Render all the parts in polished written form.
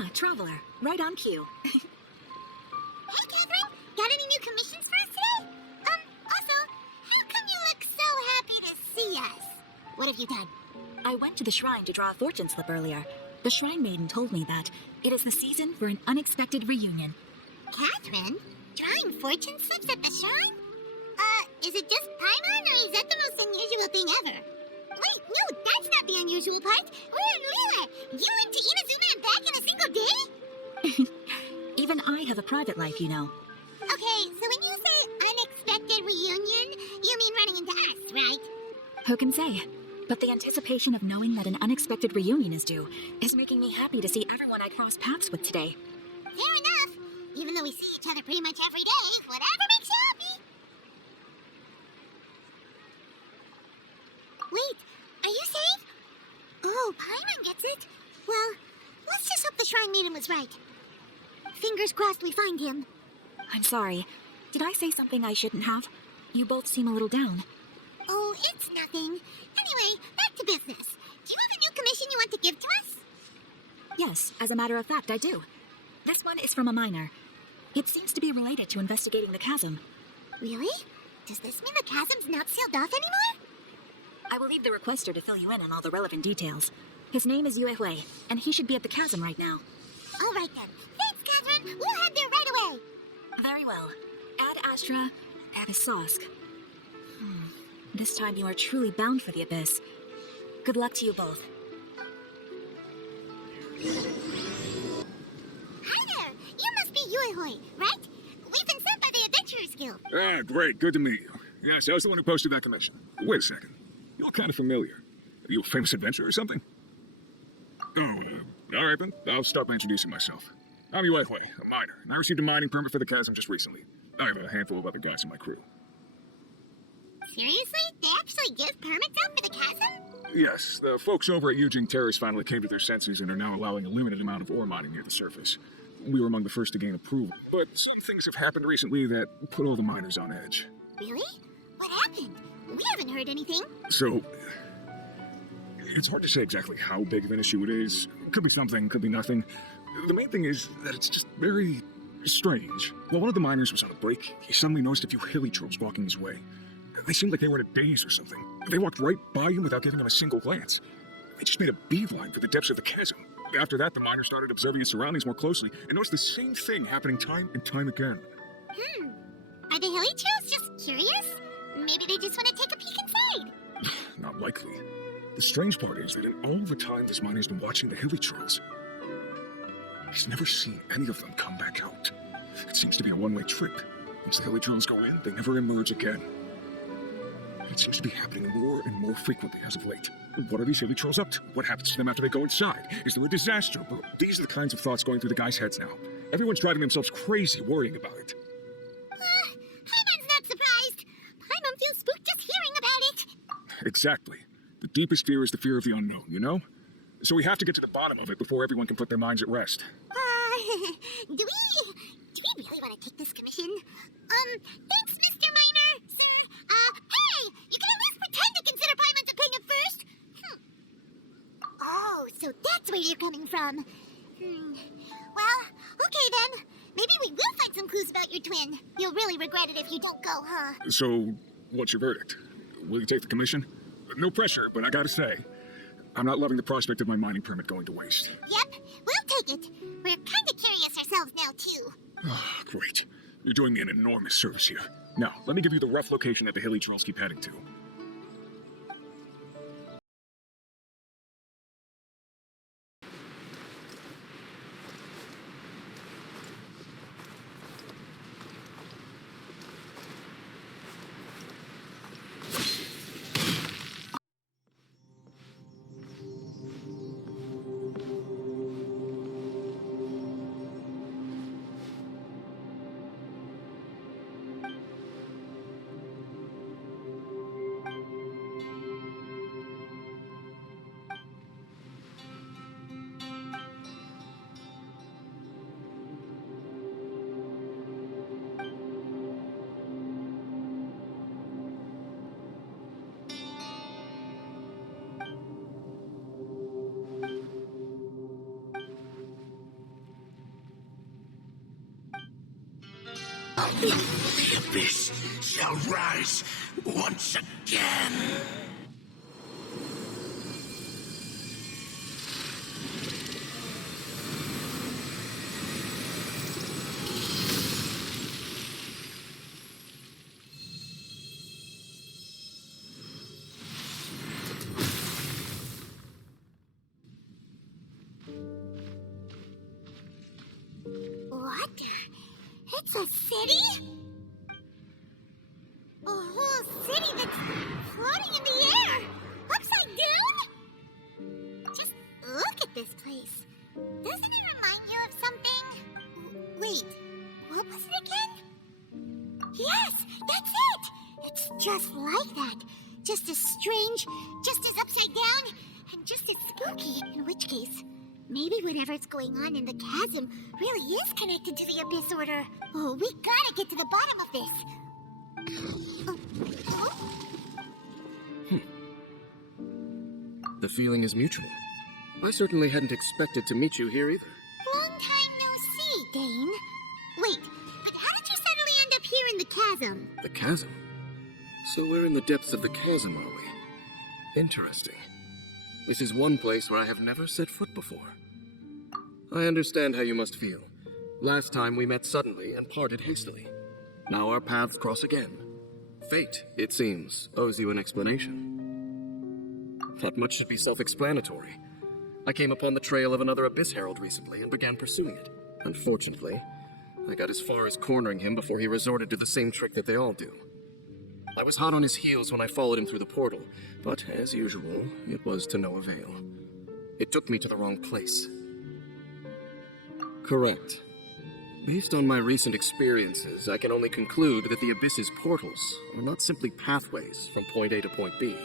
Ah, Traveler. Right on cue. Hey, Katheryne. Got any new commissions for us today? Also, how come you look so happy to see us? What have you done? I went to the shrine to draw a fortune slip earlier. The shrine maiden told me that it is the season for an unexpected reunion. Katheryne? Drawing fortune slips at the shrine? Is it just Paimon, or is that the most unusual thing ever? Wait, no, that's not the unusual part. We're in Lila. You went to Inazuma and back in a single day? Even I have a private life, you know. Okay, so when you say unexpected reunion, you mean running into us, right? Who can say? But the anticipation of knowing that an unexpected reunion is due is making me happy to see everyone I cross paths with today. Fair enough. Even though we see each other pretty much every day, whatever makes you happy. Wait, are you safe? Oh, Paimon gets it. Well, let's just hope the shrine maiden was right. Fingers crossed we find him. I'm sorry. Did I say something I shouldn't have? You both seem a little down. Oh, it's nothing. Anyway, back to business. Do you have a new commission you want to give to us? Yes, as a matter of fact, I do. This one is from a miner. It seems to be related to investigating the chasm. Really? Does this mean the chasm's not sealed off anymore? I will leave the requester to fill you in on all the relevant details. His name is Yuehui, and he should be at the chasm right now. All right then. Thanks, Katheryne. We'll head there right away. Very well. Ad Astra, Ad Asosk. This time you are truly bound for the abyss. Good luck to you both. Hi there. You must be Yuehui, right? We've been sent by the Adventurers Guild. Ah, great. Good to meet you. Yes, I was the one who posted that commission. Wait a second. You look kind of familiar. Are you a famous adventurer or something? Oh, all right then. I'll start by introducing myself. I'm Yuehui, a miner, and I received a mining permit for the chasm just recently. I have a handful of other guys in my crew. Seriously? They actually give permits out for the chasm? Yes, the folks over at Eugene Terrace finally came to their senses and are now allowing a limited amount of ore mining near the surface. We were among the first to gain approval, but some things have happened recently that put all the miners on edge. Really? What happened? We haven't heard anything. So, it's hard to say exactly how big of an issue it is. Could be something, could be nothing. The main thing is that it's just very strange. While one of the miners was on a break, he suddenly noticed a few hilichurls walking his way. They seemed like they were in a daze or something. They walked right by him without giving him a single glance. They just made a beeline for the depths of the chasm. After that, the miner started observing his surroundings more closely and noticed the same thing happening time and time again. Are the hilichurls just curious? Maybe they just want to take a peek inside. Not likely. The strange part is that in all the time this miner's been watching the hilichurls, he's never seen any of them come back out. It seems to be a one-way trip. Once the hilichurls go in, they never emerge again. It seems to be happening more and more frequently as of late. What are these hilichurls up to? What happens to them after they go inside? Is there a disaster? Well, these are the kinds of thoughts going through the guys' heads now. Everyone's driving themselves crazy worrying about it. Paimon's not surprised. Paimon feels spooked just hearing about it. Exactly. The deepest fear is the fear of the unknown, you know? So we have to get to the bottom of it before everyone can put their minds at rest. Do we really want to take this commission? Thanks, Mr. Miner, sir. Hey! You can at least pretend to consider Paimon's opinion first. Oh, so that's where you're coming from. Well, okay then. Maybe we will find some clues about your twin. You'll really regret it if you don't go, huh? So, what's your verdict? Will you take the commission? No pressure, but I gotta say, I'm not loving the prospect of my mining permit going to waste. Yep, we'll take it. We're kind of curious ourselves now, too. Oh, great. You're doing me an enormous service here. Now, let me give you the rough location that the hilichurls keep heading to. The abyss shall rise once again. What? It's a city? A whole city that's floating in the air! Upside down? Just look at this place. Doesn't it remind you of something? Wait, what was it again? Yes, that's it! It's just like that. Just as strange, just as upside down, and just as spooky. In which case, maybe whatever's going on in the chasm really is connected to the Abyss Order. Oh, we gotta get to the bottom of this. The feeling is mutual. I certainly hadn't expected to meet you here either. Long time no see, Dane. Wait, but how did you suddenly end up here in the chasm? The chasm? So we're in the depths of the chasm, are we? Interesting. This is one place where I have never set foot before. I understand how you must feel. Last time we met suddenly and parted hastily. Now our paths cross again. Fate, it seems, owes you an explanation. Thought much should be self-explanatory. I came upon the trail of another Abyss Herald recently and began pursuing it. Unfortunately, I got as far as cornering him before he resorted to the same trick that they all do. I was hot on his heels when I followed him through the portal, but as usual, it was to no avail. It took me to the wrong place. Correct. Based on my recent experiences, I can only conclude that the Abyss's portals are not simply pathways from point A to point B,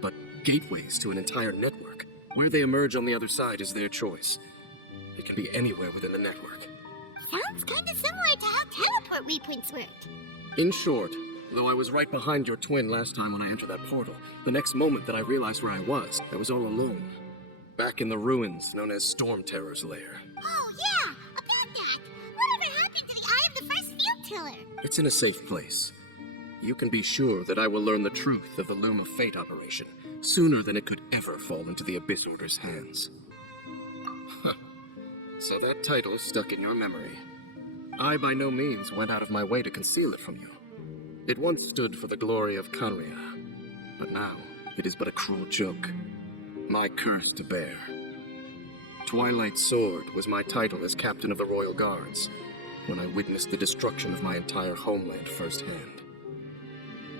but gateways to an entire network. Where they emerge on the other side is their choice. It can be anywhere within the network. Sounds kinda similar to how teleport waypoints worked. In short, though I was right behind your twin last time when I entered that portal, the next moment that I realized where I was all alone. Back in the ruins known as Storm Terror's lair. Oh, yeah, about that. Whatever happened to the Eye of the First Field Tiller? It's in a safe place. You can be sure that I will learn the truth of the Loom of Fate operation sooner than it could ever fall into the Abyss Order's hands. So that title stuck in your memory. I by no means went out of my way to conceal it from you. It once stood for the glory of Karia, but now it is but a cruel joke. My curse to bear. Twilight Sword was my title as captain of the Royal Guards when I witnessed the destruction of my entire homeland firsthand.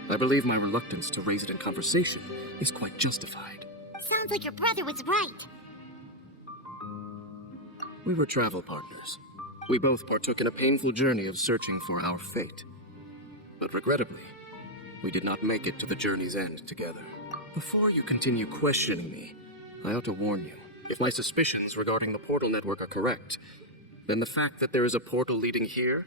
I believe my reluctance to raise it in conversation is quite justified. Sounds like your brother was right. We were travel partners. We both partook in a painful journey of searching for our fate. But regrettably, we did not make it to the journey's end together. Before you continue questioning me, I ought to warn you. If my suspicions regarding the portal network are correct, then the fact that there is a portal leading here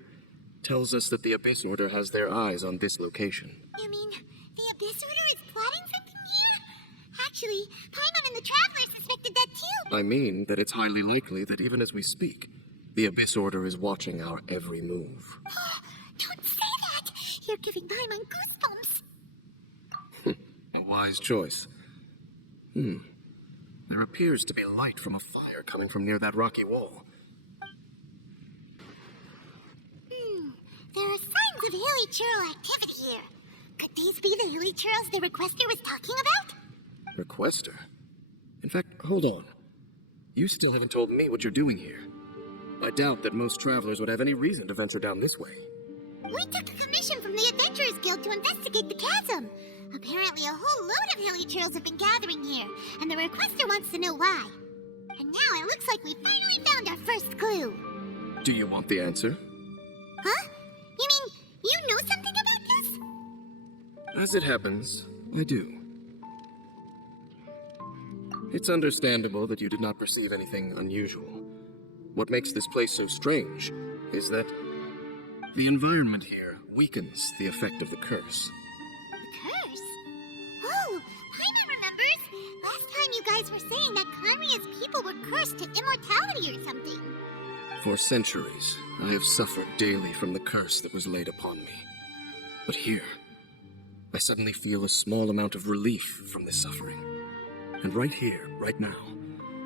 tells us that the Abyss Order has their eyes on this location. You mean the Abyss Order is plotting something here? Actually, Paimon and the Traveler suspected that too. I mean that it's highly likely that even as we speak, the Abyss Order is watching our every move. Don't say that! You're giving Paimon goosebumps. A wise choice. There appears to be light from a fire coming from near that rocky wall. There are signs of hilichurl activity here. Could these be the hilichurls the Requester was talking about? Requester? In fact, hold on. You still haven't told me what you're doing here. I doubt that most travelers would have any reason to venture down this way. We took a commission from the Adventurers Guild to investigate the chasm. Apparently a whole load of hilichurls have been gathering here, and the Requester wants to know why. And now it looks like we finally found our first clue. Do you want the answer? Huh? You mean, you know something about this? As it happens, I do. It's understandable that you did not perceive anything unusual. What makes this place so strange is that the environment here weakens the effect of the curse. The curse? Oh, Paimon remembers. Last time you guys were saying that Karia's people were cursed to immortality or something. For centuries, I have suffered daily from the curse that was laid upon me. But here, I suddenly feel a small amount of relief from this suffering. And right here, right now,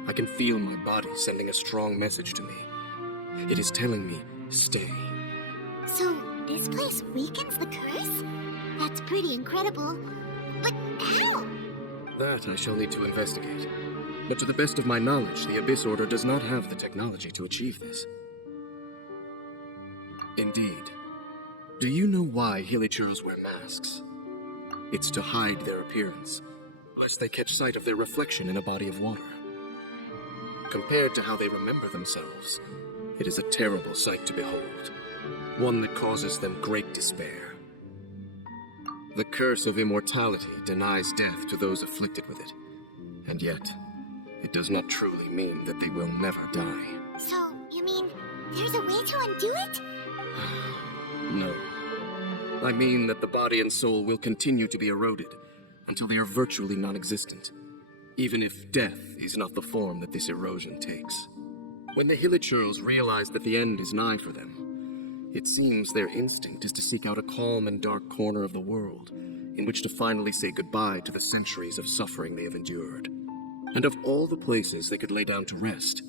I can feel my body sending a strong message to me. It is telling me, stay. So, this place weakens the curse? That's pretty incredible. But how? That I shall need to investigate. But to the best of my knowledge, the Abyss Order does not have the technology to achieve this. Indeed. Do you know why hilichurls wear masks? It's to hide their appearance, lest they catch sight of their reflection in a body of water. Compared to how they remember themselves, it is a terrible sight to behold, one that causes them great despair. The curse of immortality denies death to those afflicted with it, and yet, it does not truly mean that they will never die. So, you mean there's a way to undo it? No. I mean that the body and soul will continue to be eroded until they are virtually non-existent, even if death is not the form that this erosion takes. When the hilichurls realize that the end is nigh for them, it seems their instinct is to seek out a calm and dark corner of the world in which to finally say goodbye to the centuries of suffering they have endured. And of all the places they could lay down to rest,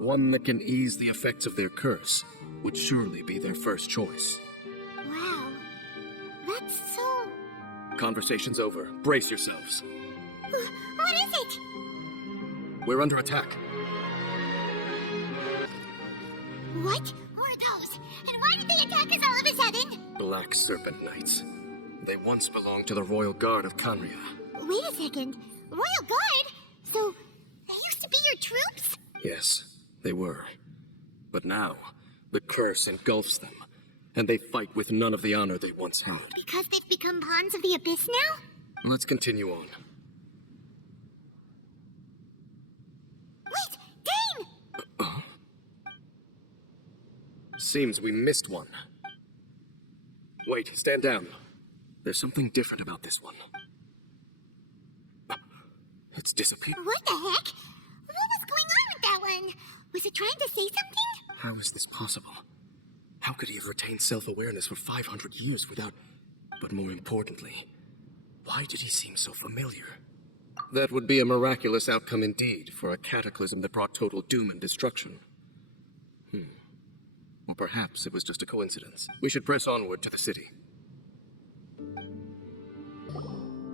one that can ease the effects of their curse would surely be their first choice. Wow. That's so... Conversation's over. Brace yourselves. What is it? We're under attack. What? Who are those? And why did they attack us all of a sudden? Black Serpent Knights. They once belonged to the Royal Guard of Khaenri'ah. Wait a second. Royal Guard? So, they used to be your troops? Yes, they were. But now, the curse engulfs them, and they fight with none of the honor they once had. Because they've become pawns of the Abyss now? Let's continue on. Wait! Dane! Seems we missed one. Wait, stand down. There's something different about this one. It's disappeared. What the heck? What was going on with that one? Was it trying to say something? How is this possible? How could he have retained self-awareness for 500 years without... But more importantly, why did he seem so familiar? That would be a miraculous outcome indeed for a cataclysm that brought total doom and destruction. Or perhaps it was just a coincidence. We should press onward to the city.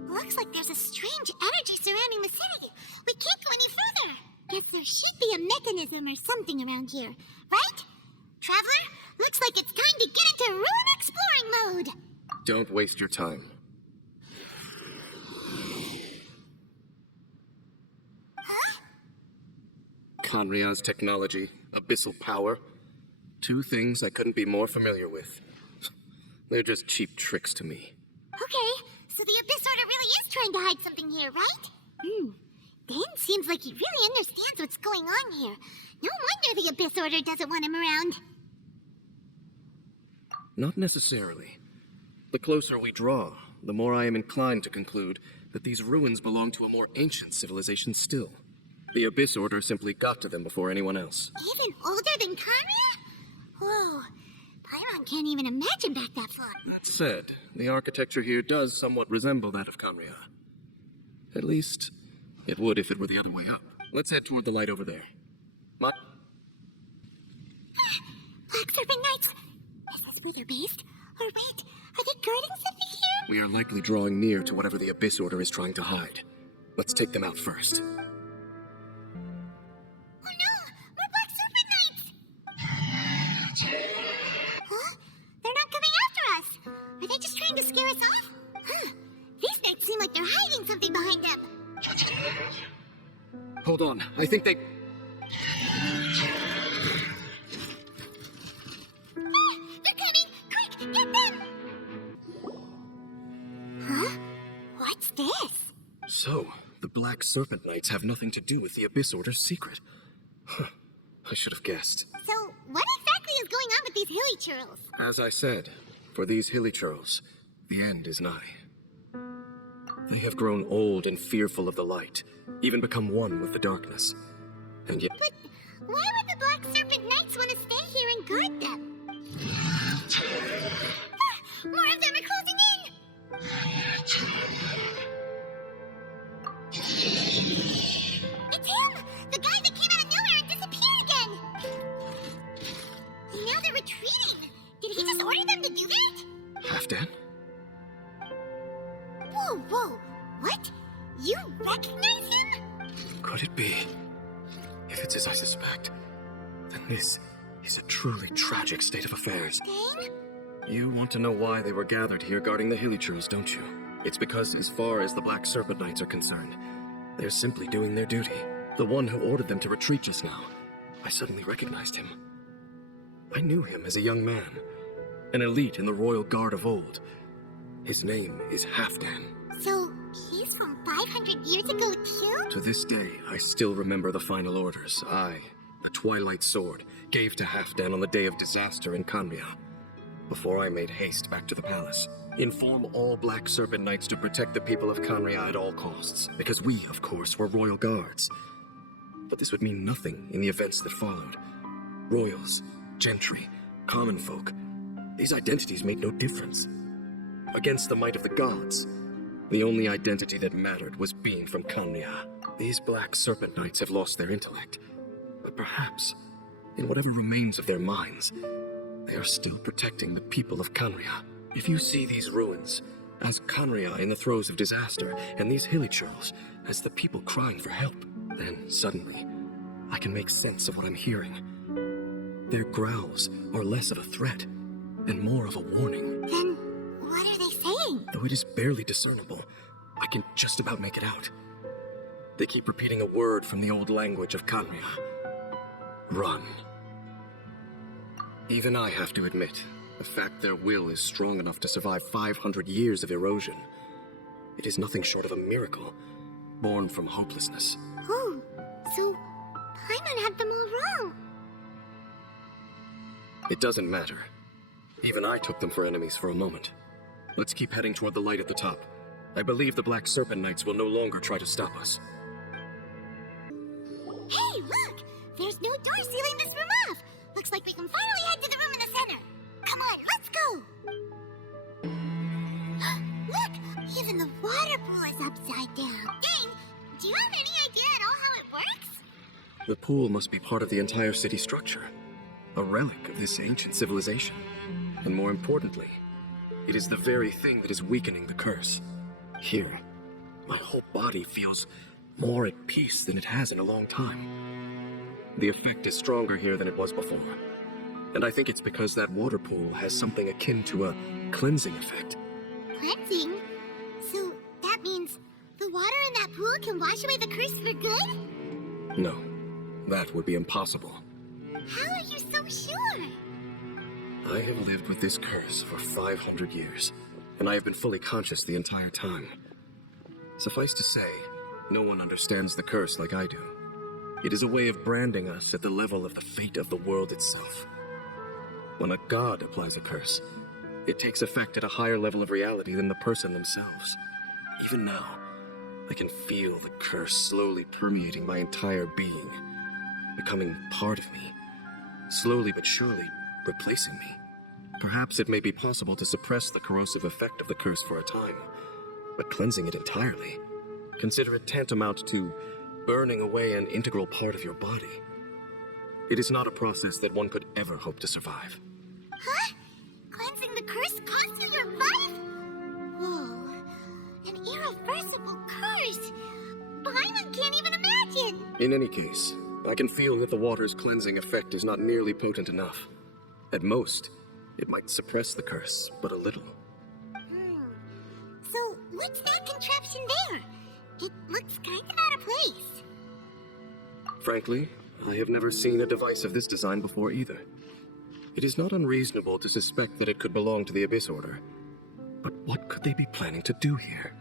Looks like there's a strange energy surrounding the city. We can't go any further. Guess there should be a mechanism or something around here, right? Traveler, looks like it's time to get into ruin exploring mode. Don't waste your time. Huh? Khaenri'ah's technology, abyssal power. Two things I couldn't be more familiar with. They're just cheap tricks to me. Okay, so the Abyss Order really is trying to hide something here, right? Dane seems like he really understands what's going on here. No wonder the Abyss Order doesn't want him around. Not necessarily. The closer we draw, the more I am inclined to conclude that these ruins belong to a more ancient civilization still. The Abyss Order simply got to them before anyone else. Even older than Khaenri'ah? Whoa, Paimon can't even imagine back that far. That said, the architecture here does somewhat resemble that of Khaenri'ah. At least, it would if it were the other way up. Let's head toward the light over there. Black Serpent Knights! Is this where they're based? Or wait, are they guarding something here? We are likely drawing near to whatever the Abyss Order is trying to hide. Let's take them out first. Oh no! More Black Serpent Knights! Huh? They're not coming after us! Are they just trying to scare us off? Huh. These knights seem like they're hiding something behind them. Hold on, I think they... They're coming! Quick, get them! Huh? What's this? So, the Black Serpent Knights have nothing to do with the Abyss Order's secret. Huh. I should have guessed. So, what exactly is going on with these hilichurls? As I said, for these hilichurls, the end is nigh. They have grown old and fearful of the light, even become one with the darkness. And yet... But why would the Black Serpent Knights want to stay retreating. Did he just order them to do that? Halfdan? Whoa, whoa. What? You recognize him? Could it be? If it's as I suspect, then this is a truly tragic state of affairs. Dang? You want to know why they were gathered here guarding the hilichurls, don't you? It's because as far as the Black Serpent Knights are concerned, they're simply doing their duty. The one who ordered them to retreat just now. I suddenly recognized him. I knew him as a young man, an elite in the royal guard of old. His name is Halfdan. So, he's from 500 years ago too? To this day, I still remember the final orders I, the Twilight Sword, gave to Halfdan on the day of disaster in Kanria. Before I made haste back to the palace. Inform all Black Serpent Knights to protect the people of Kanria at all costs, because we, of course, were royal guards. But this would mean nothing in the events that followed. Royals, gentry, common folk, these identities made no difference. Against the might of the gods, the only identity that mattered was being from Kanria. These Black Serpent Knights have lost their intellect, but perhaps, in whatever remains of their minds, they are still protecting the people of Kanria. If you see these ruins as Kanria in the throes of disaster, and these hilichurls as the people crying for help, then suddenly, I can make sense of what I'm hearing. Their growls are less of a threat, and more of a warning. Then, what are they saying? Though it is barely discernible, I can just about make it out. They keep repeating a word from the old language of Kanria. Run. Even I have to admit, the fact their will is strong enough to survive 500 years of erosion. It is nothing short of a miracle, born from hopelessness. Oh, so Paimon had them all wrong. It doesn't matter. Even I took them for enemies for a moment. Let's keep heading toward the light at the top. I believe the Black Serpent Knights will no longer try to stop us. Hey, look! There's no door sealing this room off. Looks like we can finally head to the room in the center. Come on, let's go! Look! Even the water pool is upside down. Dane, do you have any idea at all how it works? The pool must be part of the entire city structure. A relic of this ancient civilization. And more importantly, it is the very thing that is weakening the curse. Here, my whole body feels more at peace than it has in a long time. The effect is stronger here than it was before. And I think it's because that water pool has something akin to a cleansing effect. Cleansing? So that means the water in that pool can wash away the curse for good? No, that would be impossible. How are you so sure? I have lived with this curse for 500 years, and I have been fully conscious the entire time. Suffice to say, no one understands the curse like I do. It is a way of branding us at the level of the fate of the world itself. When a god applies a curse, it takes effect at a higher level of reality than the person themselves. Even now, I can feel the curse slowly permeating my entire being, becoming part of me, slowly but surely replacing me. Perhaps it may be possible to suppress the corrosive effect of the curse for a time, but cleansing it entirely, consider it tantamount to burning away an integral part of your body. It is not a process that one could ever hope to survive. Huh? Cleansing the curse costs you your life? Whoa. An irreversible curse. Paimon can't even imagine. In any case, I can feel that the water's cleansing effect is not nearly potent enough. At most, it might suppress the curse, but a little. So, what's that contraption there? It looks kind of out of place. Frankly, I have never seen a device of this design before either. It is not unreasonable to suspect that it could belong to the Abyss Order. But what could they be planning to do here?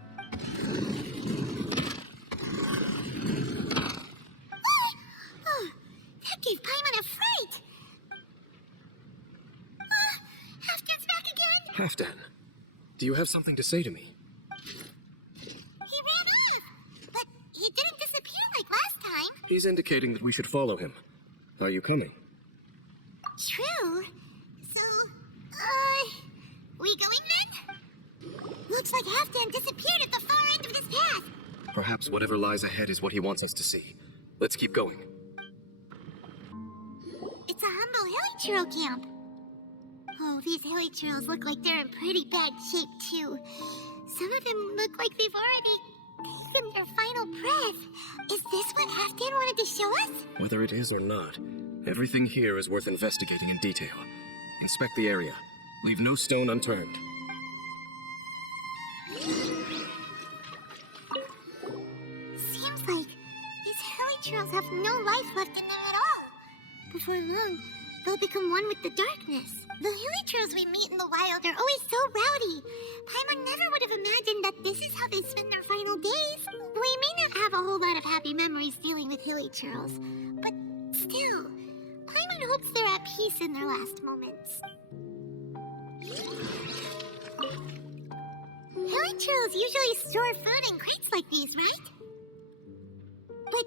Oh, that gave Paimon a fright. Halfdan's back again. Halfdan, do you have something to say to me? He ran off, but he didn't disappear like last time. He's indicating that we should follow him. Are you coming? True. So, we going then? Looks like Halfdan disappeared at the far end of this path. Perhaps whatever lies ahead is what he wants us to see. Let's keep going. It's a humble hilichurl camp. Oh, these hilichurls look like they're in pretty bad shape, too. Some of them look like they've already taken their final breath. Is this what Halfdan wanted to show us? Whether it is or not, everything here is worth investigating in detail. Inspect the area. Leave no stone unturned. Seems like these hilichurls have no life left in them at all. Before long, they'll become one with the darkness. The hilichurls we meet in the wild are always so rowdy. Paimon never would have imagined that this is how they spend their final days. We may not have a whole lot of happy memories dealing with hilichurls, but still, Paimon hopes they're at peace in their last moments. Hilichurls usually store food in crates like these, right? But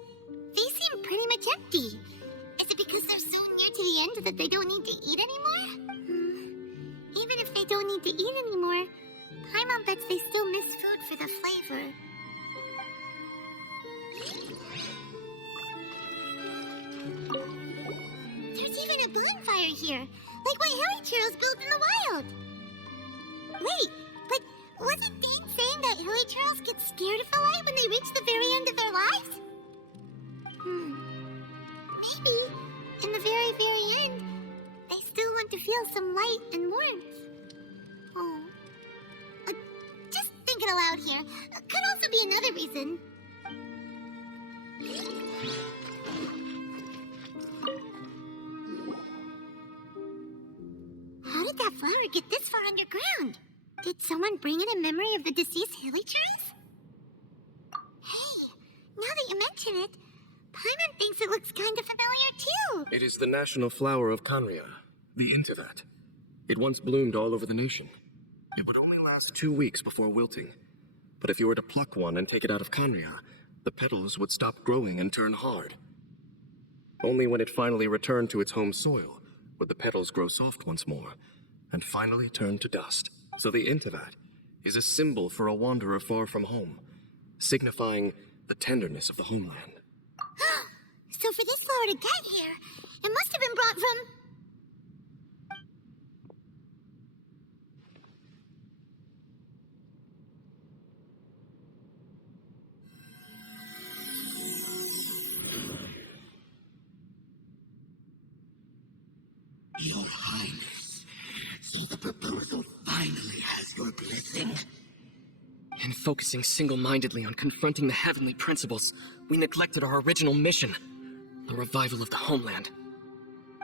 they seem pretty much empty. Is it because they're so near to the end that they don't need to eat anymore? Even if they don't need to eat anymore, Paimon bets they still miss food for the flavor. There's even a bonfire here, like what hilichurls build in the wild. Wait, but wasn't Dane saying that hilichurls get scared of the light when they reach the very end of their lives? Maybe, in the very, very end, they still want to feel some light and warmth. Oh. Just thinking aloud here. Could also be another reason. How did that flower get this far underground? Did someone bring it in memory of the deceased hilichurls? Hey, now that you mention it, Paimon thinks it looks kind of familiar too. It is the national flower of Kanria, the Intivat. It once bloomed all over the nation. It would only last 2 weeks before wilting. But if you were to pluck one and take it out of Kanria, the petals would stop growing and turn hard. Only when it finally returned to its home soil would the petals grow soft once more, and finally turn to dust. So the Intivat is a symbol for a wanderer far from home, signifying the tenderness of the homeland. So for this flower to get here, it must have been brought from... Your Highness, so the proposal finally has your blessing. In focusing single-mindedly on confronting the heavenly principles, we neglected our original mission, the revival of the homeland.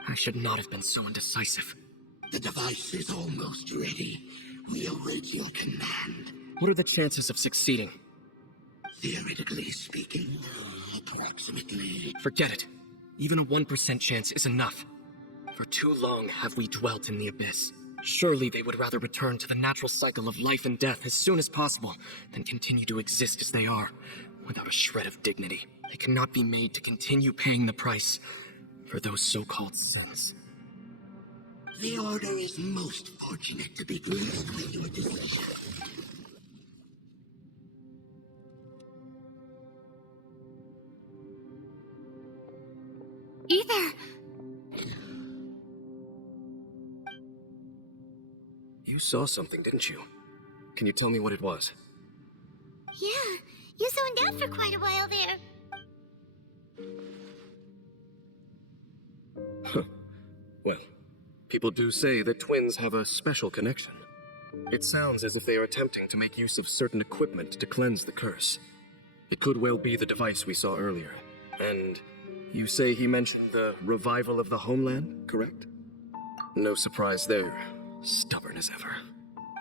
I should not have been so indecisive. The device is almost ready. We await your command. What are the chances of succeeding? Theoretically speaking, approximately. Forget it. Even a 1% chance is enough. For too long have we dwelt in the abyss. Surely they would rather return to the natural cycle of life and death as soon as possible than continue to exist as they are, without a shred of dignity. They cannot be made to continue paying the price for those so-called sins. The Order is most fortunate to be pleased with your decision. Either. You saw something, didn't you? Can you tell me what it was? Yeah, you zoned out for quite a while there. Well, people do say that twins have a special connection. It sounds as if they are attempting to make use of certain equipment to cleanse the curse. It could well be the device we saw earlier. And you say he mentioned the revival of the homeland, correct? No surprise there. Stubborn as ever.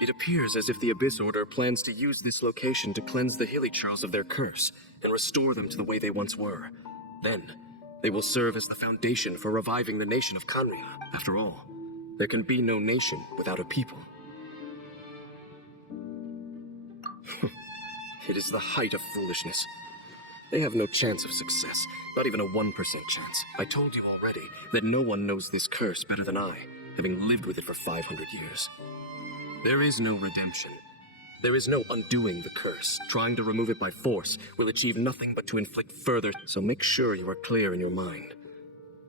It appears as if the Abyss Order plans to use this location to cleanse the hilichurls of their curse and restore them to the way they once were. Then, they will serve as the foundation for reviving the nation of Kanria. After all, there can be no nation without a people. It is the height of foolishness. They have no chance of success, not even a 1% chance. I told you already that no one knows this curse better than I, having lived with it for 500 years. There is no redemption. There is no undoing the curse. Trying to remove it by force will achieve nothing but to inflict further, so make sure you are clear in your mind.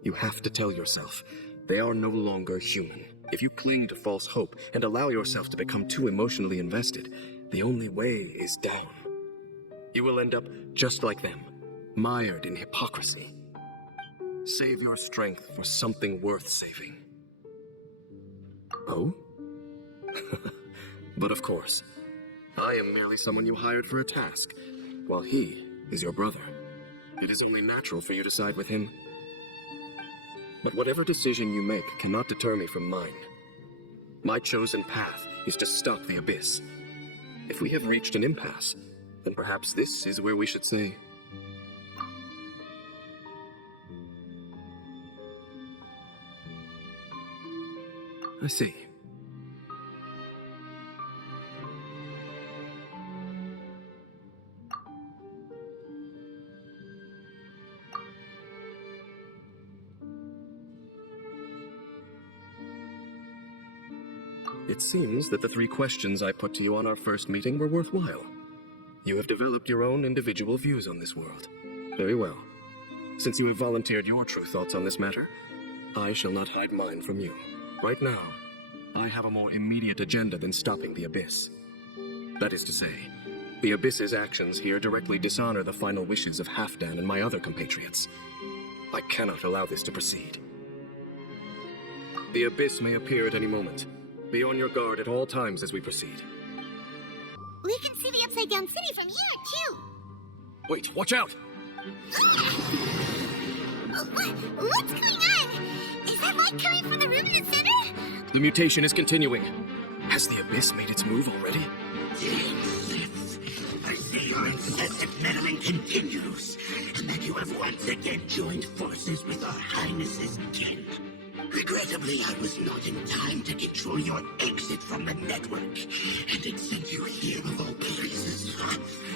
You have to tell yourself, they are no longer human. If you cling to false hope and allow yourself to become too emotionally invested, the only way is down. You will end up just like them, mired in hypocrisy. Save your strength for something worth saving. Oh? But of course, I am merely someone you hired for a task, while he is your brother. It is only natural for you to side with him. But whatever decision you make cannot deter me from mine. My chosen path is to stop the Abyss. If we have reached an impasse, then perhaps this is where we should say... I see. It seems that the 3 questions I put to you on our first meeting were worthwhile. You have developed your own individual views on this world. Very well. Since you have volunteered your true thoughts on this matter, I shall not hide mine from you. Right now, I have a more immediate agenda than stopping the Abyss. That is to say, the Abyss's actions here directly dishonor the final wishes of Halfdan and my other compatriots. I cannot allow this to proceed. The Abyss may appear at any moment. Be on your guard at all times as we proceed. We can see the Upside Down City from here, too. Wait, watch out! What's going on? Is that light coming from the room in the center? The mutation is continuing. Has the Abyss made its move already? Dainsleif, I see your incessant meddling continues, and that you have once again joined forces with our Highness's kin. Regrettably, I was not in time to control your exit from the network, and it sent you here of all places.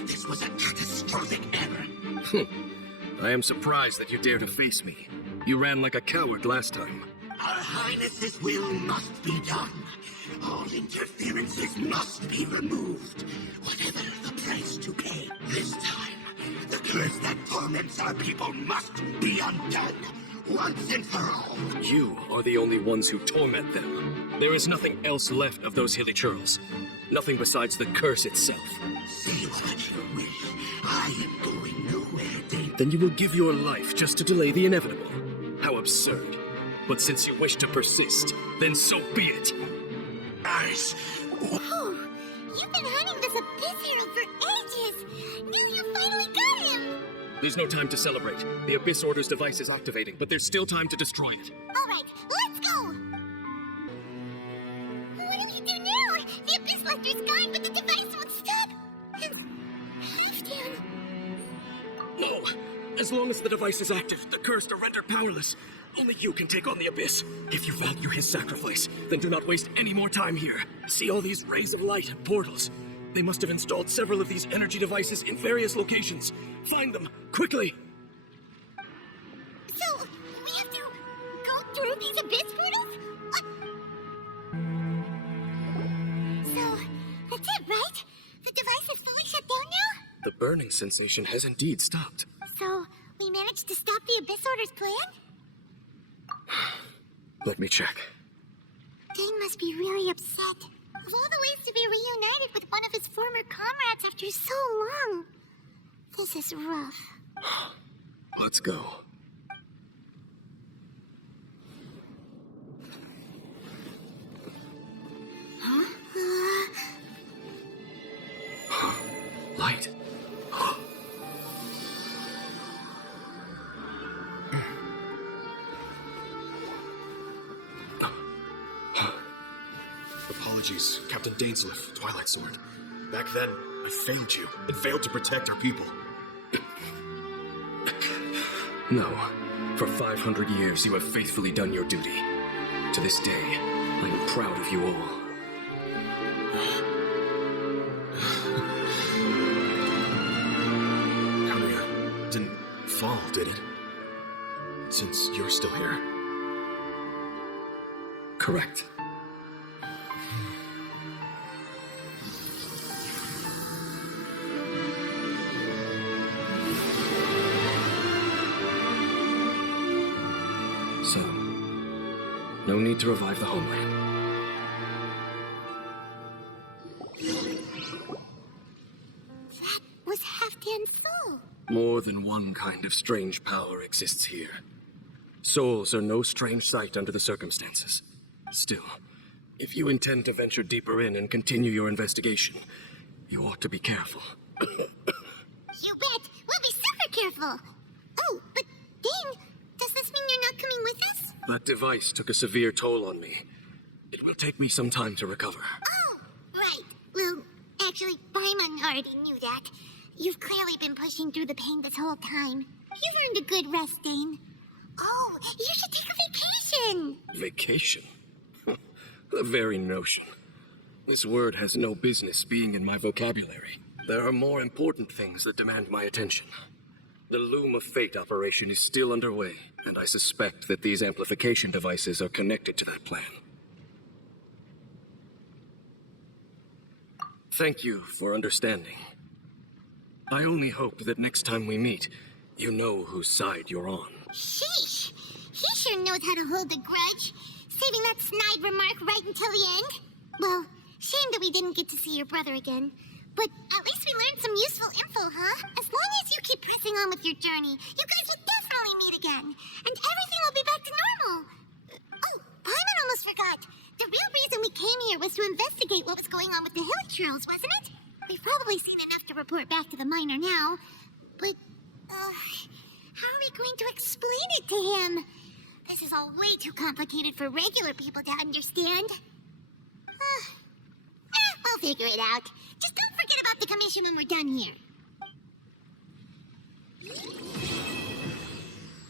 This was a catastrophic error. I am surprised that you dare to face me. You ran like a coward last time. Our Highness's will must be done. All interferences must be removed, whatever the price to pay. This time, the curse that torments our people must be undone, once and for all. You are the only ones who torment them. There is nothing else left of those hilichurls. Nothing besides the curse itself. Say what you will. I am going nowhere, Then you will give your life just to delay the inevitable. How absurd. But since you wish to persist, then so be it. Eyes. Oh, you've been hunting this Abyss hero for ages. Now you finally got him. There's no time to celebrate. The Abyss Order's device is activating, but there's still time to destroy it. All right, let's go. What do we do now? The Abyss Lecter's gone, but the device won't stop. Halfdan. No! As long as the device is active, the cursed are rendered powerless. Only you can take on the Abyss. If you value his sacrifice, then do not waste any more time here. See all these rays of light and portals? They must have installed several of these energy devices in various locations. Find them, quickly! So, we have to go through these Abyss portals? So, that's it, right? The device is fully shut down now? The burning sensation has indeed stopped. So, we managed to stop the Abyss Order's plan? Let me check. Dane must be really upset. Of all the ways to be reunited with one of his former comrades after so long, this is rough. Let's go. Light. Apologies, Captain Dainsleif, Twilight Sword. Back then, I failed you and failed to protect our people. No. For 500 years, you have faithfully done your duty. To this day, I am proud of you all. Kalia didn't fall, did it? Since you're still here. Correct. So, No need to revive the homeland. That was Halfdan's soul. More than one kind of strange power exists here. Souls are no strange sight under the circumstances. Still, if you intend to venture deeper in and continue your investigation, you ought to be careful. You bet! We'll be super careful! Oh, but Dane, does this mean you're not coming with us? That device took a severe toll on me. It will take me some time to recover. Oh, right. Well, actually, Paimon already knew that. You've clearly been pushing through the pain this whole time. You've earned a good rest, Dane. Oh, you should take a vacation! Vacation? The very notion. This word has no business being in my vocabulary. There are more important things that demand my attention. The Loom of Fate operation is still underway, and I suspect that these amplification devices are connected to that plan. Thank you for understanding. I only hope that next time we meet, you know whose side you're on. Sheesh! He sure knows how to hold a grudge, saving that snide remark right until the end. Well, shame that we didn't get to see your brother again. But at least we learned some useful info, huh? As long as you keep pressing on with your journey, you guys will definitely meet again. And everything will be back to normal. Oh, Paimon almost forgot. The real reason we came here was to investigate what was going on with the hilichurls, wasn't it? We've probably seen enough to report back to the miner now. But, how are we going to explain it to him? This is all way too complicated for regular people to understand. We'll figure it out. Just don't forget about the commission when we're done here.